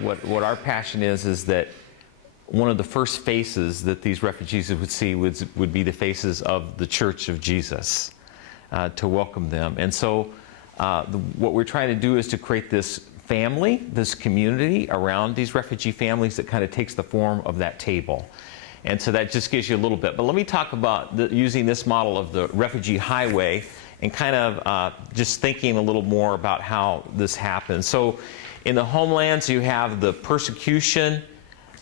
what our passion is that one of the first faces that these refugees would see would be the faces of the Church of Jesus, to welcome them. And so what we're trying to do is to create this family, this community around these refugee families that kind of takes the form of that table. And so that just gives you a little bit. But let me talk about using this model of the refugee highway and kind of just thinking a little more about how this happens. So in the homelands, you have the persecution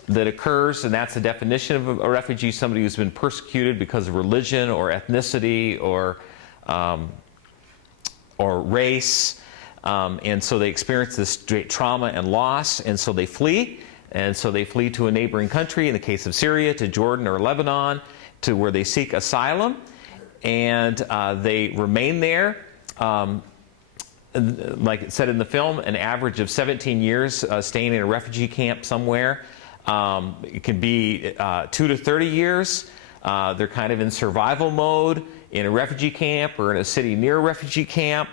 that occurs, and that's the definition of a refugee, somebody who's been persecuted because of religion or ethnicity or race. And so they experience this great trauma and loss, and so they flee. And so they flee to a neighboring country, in the case of Syria, to Jordan or Lebanon, to where they seek asylum. And they remain there, like it said in the film, an average of 17 years staying in a refugee camp somewhere. It can be 2 to 30 years. They're kind of in survival mode in a refugee camp or in a city near a refugee camp.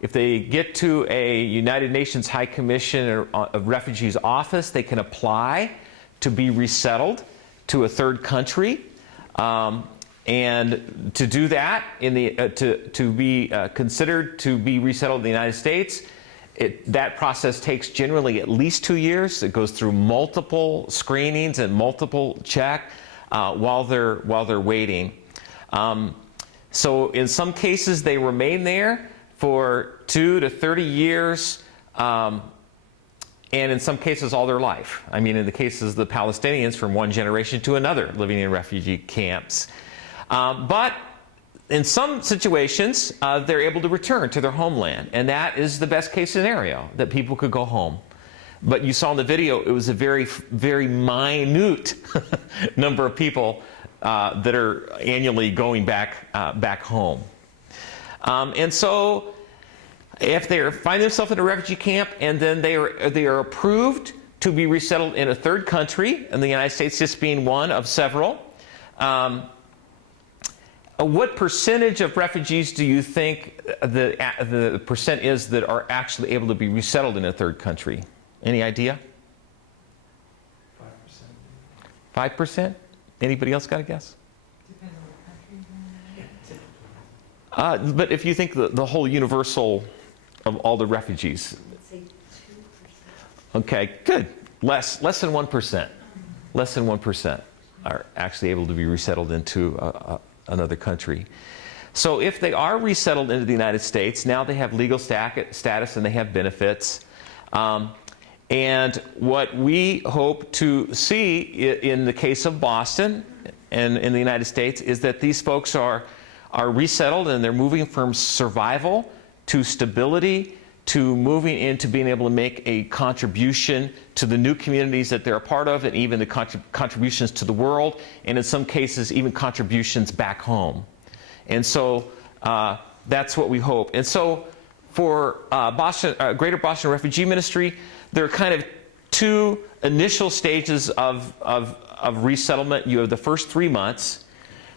If they get to a United Nations High Commission of Refugees office, they can apply to be resettled to a third country. And to do that, to be considered to be resettled in the United States, that process takes generally at least 2 years. It goes through multiple screenings and multiple checks while they're waiting. So in some cases, they remain there for 2 to 30 years, and in some cases all their life. I mean, in the cases of the Palestinians, from one generation to another, living in refugee camps. But in some situations, they're able to return to their homeland, and that is the best case scenario, that people could go home. But you saw in the video, it was a very, very minute number of people that are annually going back home. And so if they find themselves in a refugee camp and then they are approved to be resettled in a third country, and the United States just being one of several, what percentage of refugees do you think the percent is that are actually able to be resettled in a third country? Any idea? 5%. 5%? Anybody else got a guess? Depends on the country. But if you think the whole universal of all the refugees. Let's say 2%. Okay, good. Less than 1%. Less than 1% are actually able to be resettled into another country. So if they are resettled into the United States, now they have legal status and they have benefits. And what we hope to see in the case of Boston and in the United States is that these folks are resettled, and they're moving from survival to stability to moving into being able to make a contribution to the new communities that they're a part of, and even the contributions to the world, and in some cases even contributions back home. And so that's what we hope. And so for Greater Boston Refugee Ministry, there are kind of two initial stages of resettlement. You have the first 3 months,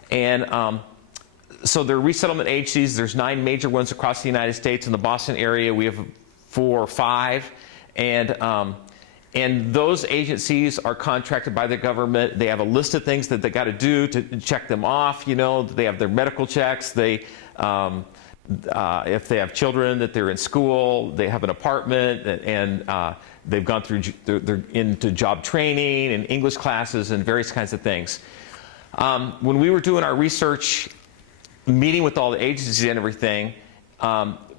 and so there are resettlement agencies. There's 9 major ones across the United States. In the Boston area, we have 4 or 5, and those agencies are contracted by the government. They have a list of things that they got to do to check them off. You know, they have their medical checks. They, if they have children that they're in school, they have an apartment, and they've gone through, they're into job training and English classes and various kinds of things. When we were doing our research, meeting with all the agencies and everything,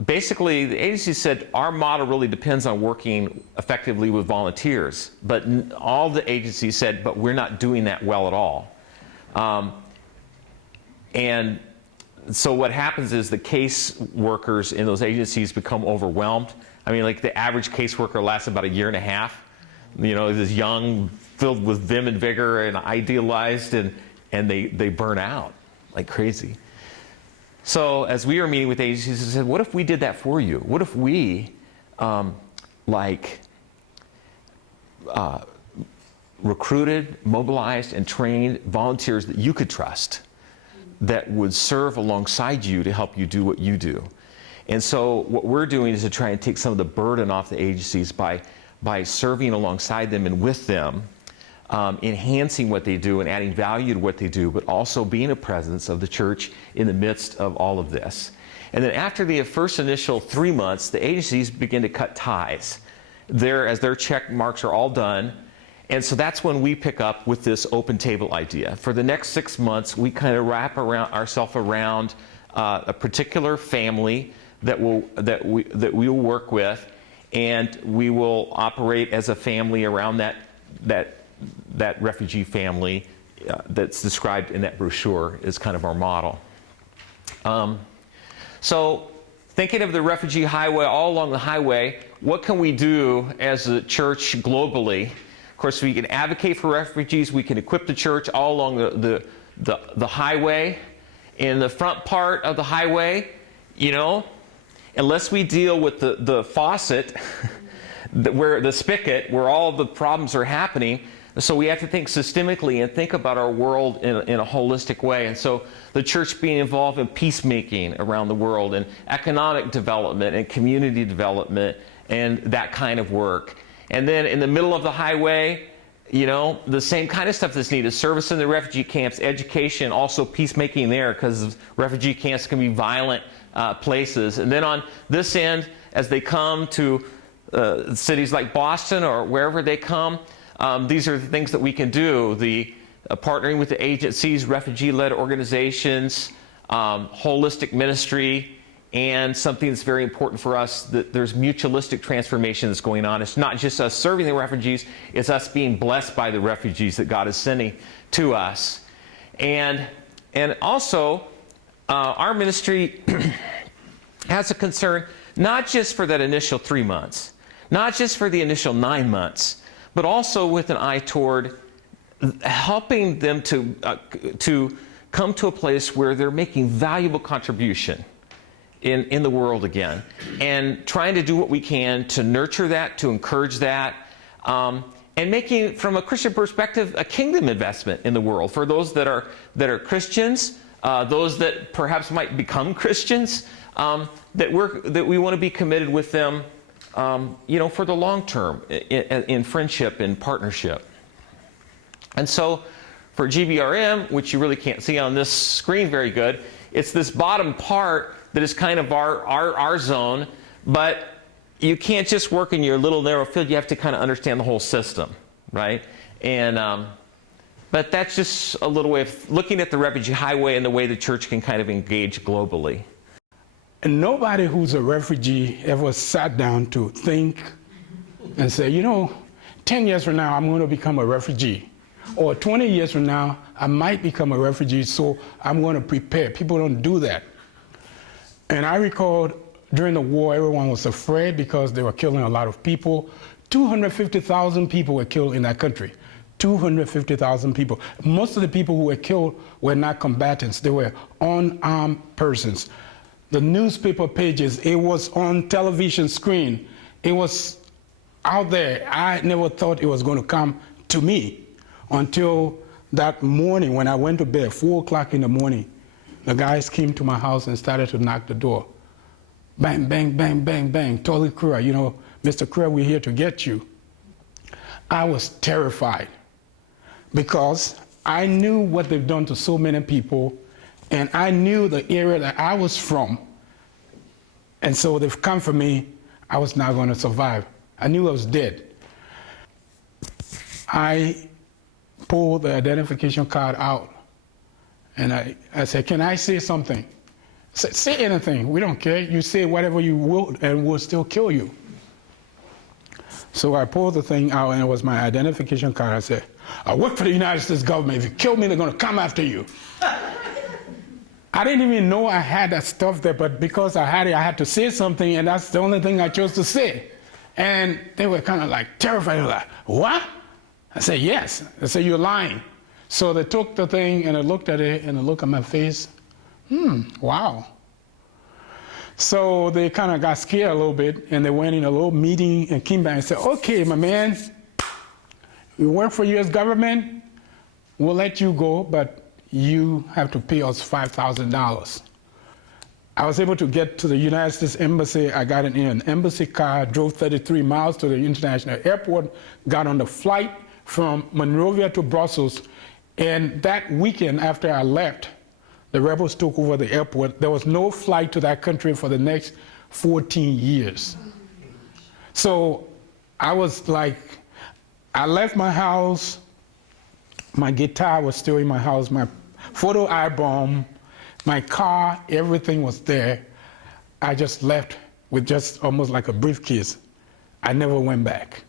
basically the agency said our model really depends on working effectively with volunteers. But all the agencies said, but we're not doing that well at all. And so what happens is the case workers in those agencies become overwhelmed. I mean, like the average caseworker lasts about 1.5 years. You know, this young, filled with vim and vigor and idealized, and they burn out like crazy. So as we were meeting with agencies, I said, what if we did that for you? What if we, recruited, mobilized, and trained volunteers that you could trust, that would serve alongside you to help you do what you do? And so what we're doing is to try and take some of the burden off the agencies by by serving alongside them and with them, enhancing what they do and adding value to what they do, but also being a presence of the church in the midst of all of this. And then after the first initial 3 months, the agencies begin to cut ties. As their check marks are all done. And so that's when we pick up with this open table idea. For the next 6 months, we kind of wrap ourselves around a particular family that we will work with, and we will operate as a family around that refugee family that's described in that brochure is kind of our model. So thinking of the refugee highway, all along the highway, what can we do as a church globally? Of course, we can advocate for refugees. We can equip the church all along the highway. In the front part of the highway, unless we deal with the faucet, where the spigot, where all the problems are happening. So we have to think systemically and think about our world in a holistic way. And so the church being involved in peacemaking around the world, and economic development and community development and that kind of work. And then in the middle of the highway, the same kind of stuff that's needed. Service in the refugee camps, education, also peacemaking there, because refugee camps can be violent places. And then on this end, as they come to cities like Boston or wherever they come, these are the things that we can do. Partnering with the agencies, refugee-led organizations, holistic ministry, and something that's very important for us, that there's mutualistic transformation that's going on. It's not just us serving the refugees, it's us being blessed by the refugees that God is sending to us. And also, our ministry has a concern not just for that initial 3 months, not just for the initial 9 months, but also with an eye toward helping them to come to a place where they're making valuable contribution in the world again, and trying to do what we can to nurture that, to encourage that, and making, from a Christian perspective, a kingdom investment in the world for those that are Christians, those that perhaps might become Christians, that we want to be committed with them, for the long term, in friendship and partnership. And so for GBRM, which you really can't see on this screen very good, it's this bottom part that is kind of our zone, but you can't just work in your little narrow field. You have to kind of understand the whole system, right? And but that's just a little way of looking at the refugee highway and the way the church can kind of engage globally. And nobody who's a refugee ever sat down to think and say, 10 years from now, I'm going to become a refugee. Or 20 years from now, I might become a refugee, so I'm going to prepare. People don't do that. And I recall during the war, everyone was afraid because they were killing a lot of people. 250,000 people were killed in that country. 250,000 people. Most of the people who were killed were not combatants. They were unarmed persons. The newspaper pages, it was on television screen. It was out there. I never thought it was going to come to me until that morning when I went to bed, 4 o'clock in the morning. The guys came to my house and started to knock the door. Bang, bang, bang, bang, bang. Tolly Kura, Mr. Kura, we're here to get you. I was terrified because I knew what they've done to so many people, and I knew the area that I was from. And so they've come for me. I was not going to survive. I knew I was dead. I pulled the identification card out. And I said, can I say something? Say anything. We don't care. You say whatever you will, and we'll still kill you. So I pulled the thing out, and it was my identification card. I said, I work for the United States government. If you kill me, they're going to come after you. I didn't even know I had that stuff there, but because I had it, I had to say something, and that's the only thing I chose to say. And they were kind of like terrified. They were like, what? I said, yes. They said, you're lying. So they took the thing, and they looked at it, and they looked at my face. Wow. So they kind of got scared a little bit, and they went in a little meeting and came back and said, okay, my man, we work for U.S. government. We'll let you go, but you have to pay us $5,000. I was able to get to the United States Embassy. I got in an embassy car, drove 33 miles to the international airport, got on the flight from Monrovia to Brussels. And that weekend after I left, the rebels took over the airport. There was no flight to that country for the next 14 years. So I was like, I left my house, my guitar was still in my house, my photo album, my car, everything was there. I just left with just almost like a briefcase. I never went back.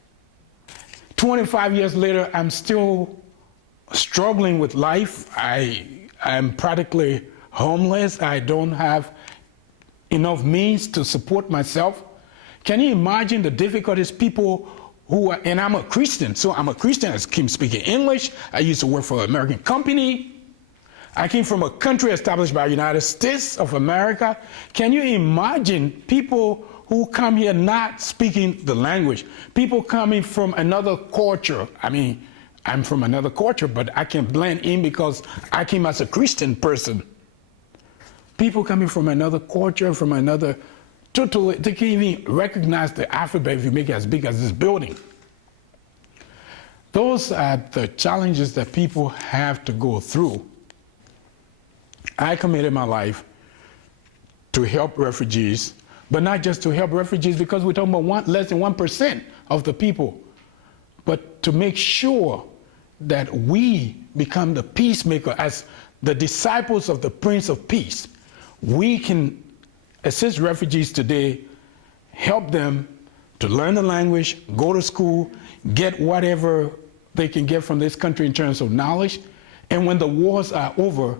25 years later, I'm still struggling with life. I'm practically homeless. I don't have enough means to support myself. Can you imagine the difficulties people who are, and I'm a Christian, so I'm a Christian, I keep speaking English. I used to work for an American company. I came from a country established by the United States of America. Can you imagine people who come here not speaking the language? People coming from another culture. I mean, I'm from another culture, but I can blend in because I came as a Christian person. People coming from another culture, from another, totally, they can't even recognize the alphabet if you make it as big as this building. Those are the challenges that people have to go through. I committed my life to help refugees, but not just to help refugees because we're talking about less than 1% of the people, but to make sure that we become the peacemaker as the disciples of the Prince of Peace. We can assist refugees today, help them to learn the language, go to school, get whatever they can get from this country in terms of knowledge, and when the wars are over,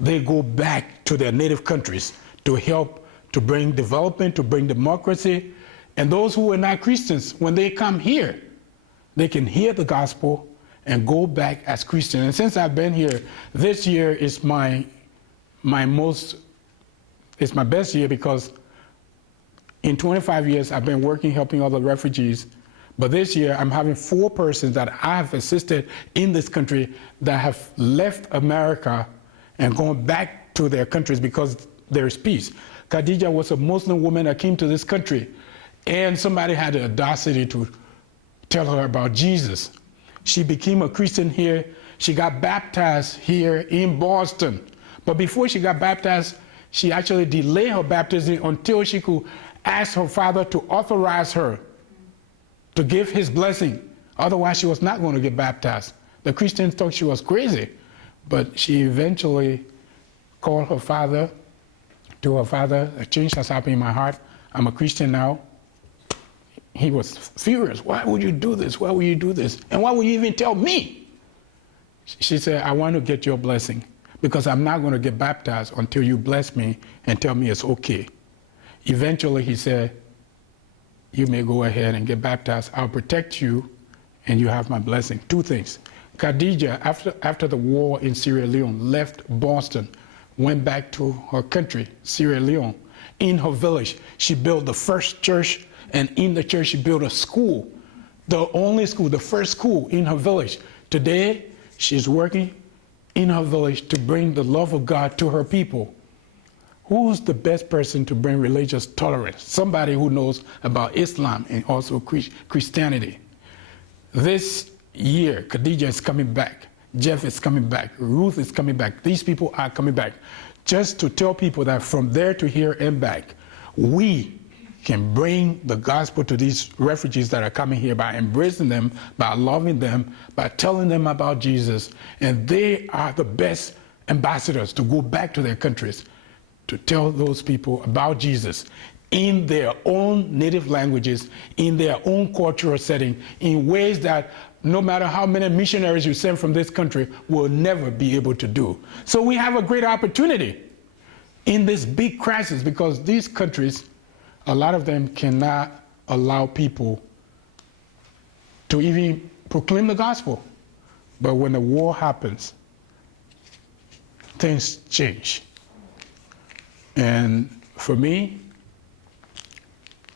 they go back to their native countries to help to bring development, to bring democracy. And those who are not Christians, when they come here, they can hear the gospel and go back as Christians. And since I've been here, this year is it's my best year because in 25 years I've been working, helping other refugees. But this year I'm having 4 persons that I've assisted in this country that have left America and gone back to their countries because there is peace. Khadija was a Muslim woman that came to this country, and somebody had the audacity to tell her about Jesus. She became a Christian here. She got baptized here in Boston. But before she got baptized, she actually delayed her baptism until she could ask her father to authorize her to give his blessing. Otherwise, she was not going to get baptized. The Christians thought she was crazy. But she eventually called her father, to her father, a change has happened in my heart. I'm a Christian now. He was furious. Why would you do this? Why would you do this? And why would you even tell me? She said, I want to get your blessing because I'm not going to get baptized until you bless me and tell me it's okay. Eventually, he said, you may go ahead and get baptized. I'll protect you and you have my blessing. 2 things. Khadija, after the war in Sierra Leone, left Boston, went back to her country, Sierra Leone. In her village, she built the first church, and in the church she built a school, the only school, the first school in her village. Today, she's working in her village to bring the love of God to her people. Who's the best person to bring religious tolerance? Somebody who knows about Islam and also Christianity. This year, Khadija is coming back, Jeff is coming back, Ruth is coming back. These people are coming back just to tell people that from there to here and back, we can bring the gospel to these refugees that are coming here by embracing them, by loving them, by telling them about Jesus. And they are the best ambassadors to go back to their countries to tell those people about Jesus in their own native languages, in their own cultural setting, in ways that no matter how many missionaries you send from this country will never be able to do. So we have a great opportunity in this big crisis because these countries, a lot of them cannot allow people to even proclaim the gospel. But when the war happens, things change. And for me,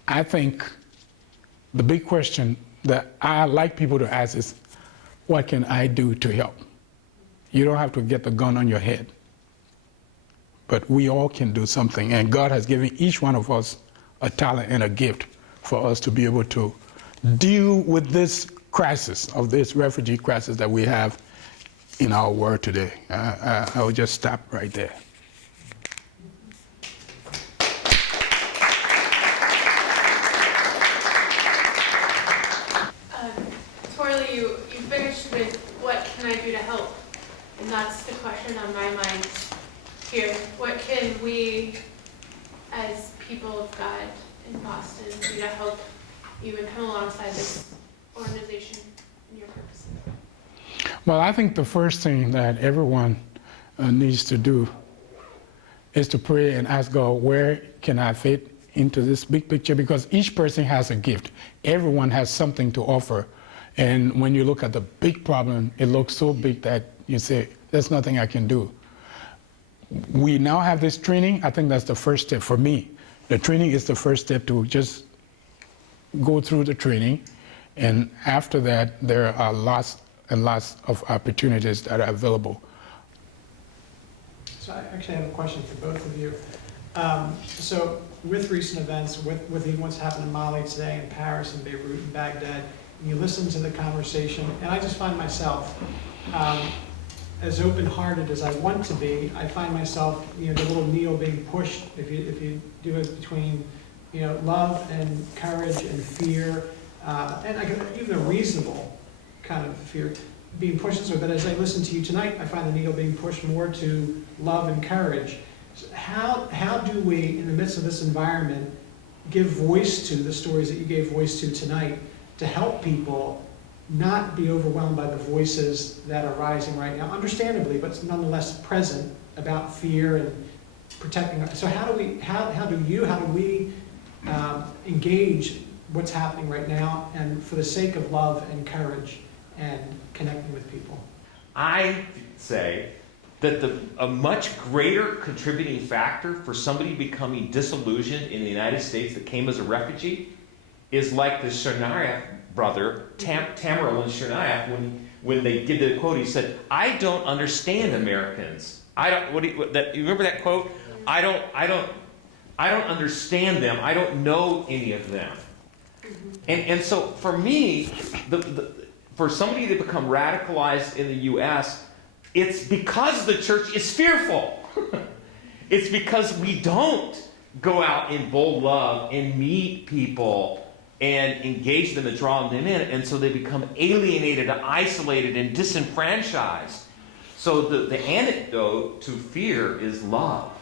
I think the big question that I like people to ask is, what can I do to help? You don't have to get the gun on your head. but we all can do something. And God has given each one of us a talent and a gift for us to be able to deal with this crisis, of this refugee crisis that we have in our world today. I will just stop right there. Torley, you finished with what can I do to help? And that's the question on my mind here. What can we, as people of God in Boston, do to help you and come alongside this organization and your purpose? Well, I think the first thing that everyone needs to do is to pray and ask God, where can I fit into this big picture? Because each person has a gift. Everyone has something to offer. And when you look at the big problem, it looks so big that you say, there's nothing I can do. We now have this training. I think that's the first step for me. The training is the first step to just go through the training. And after that, there are lots and lots of opportunities that are available. So I actually have a question for both of you. So with recent events, with even what's happened in Mali today, in Paris, and Beirut, and Baghdad, and you listen to the conversation, and I just find myself, as open-hearted as I want to be, I find myself, the little needle being pushed, if you do it between, love and courage and fear, and even a reasonable kind of fear being pushed this way. But as I listen to you tonight, I find the needle being pushed more to love and courage. So how do we, in the midst of this environment, give voice to the stories that you gave voice to tonight to help people not be overwhelmed by the voices that are rising right now, understandably, but nonetheless present, about fear and protecting? So how do we engage what's happening right now, and for the sake of love and courage and connecting with people? I say that a much greater contributing factor for somebody becoming disillusioned in the United States that came as a refugee is like the Shania brother, Tamerlan when they did the quote, he said, "I don't understand Americans. You remember that quote? I don't understand them. I don't know any of them." And so for me, for somebody to become radicalized in the U.S., it's because the church is fearful. It's because we don't go out in bold love and meet people and engage them and draw them in, and so they become alienated, isolated, and disenfranchised. So the antidote to fear is love.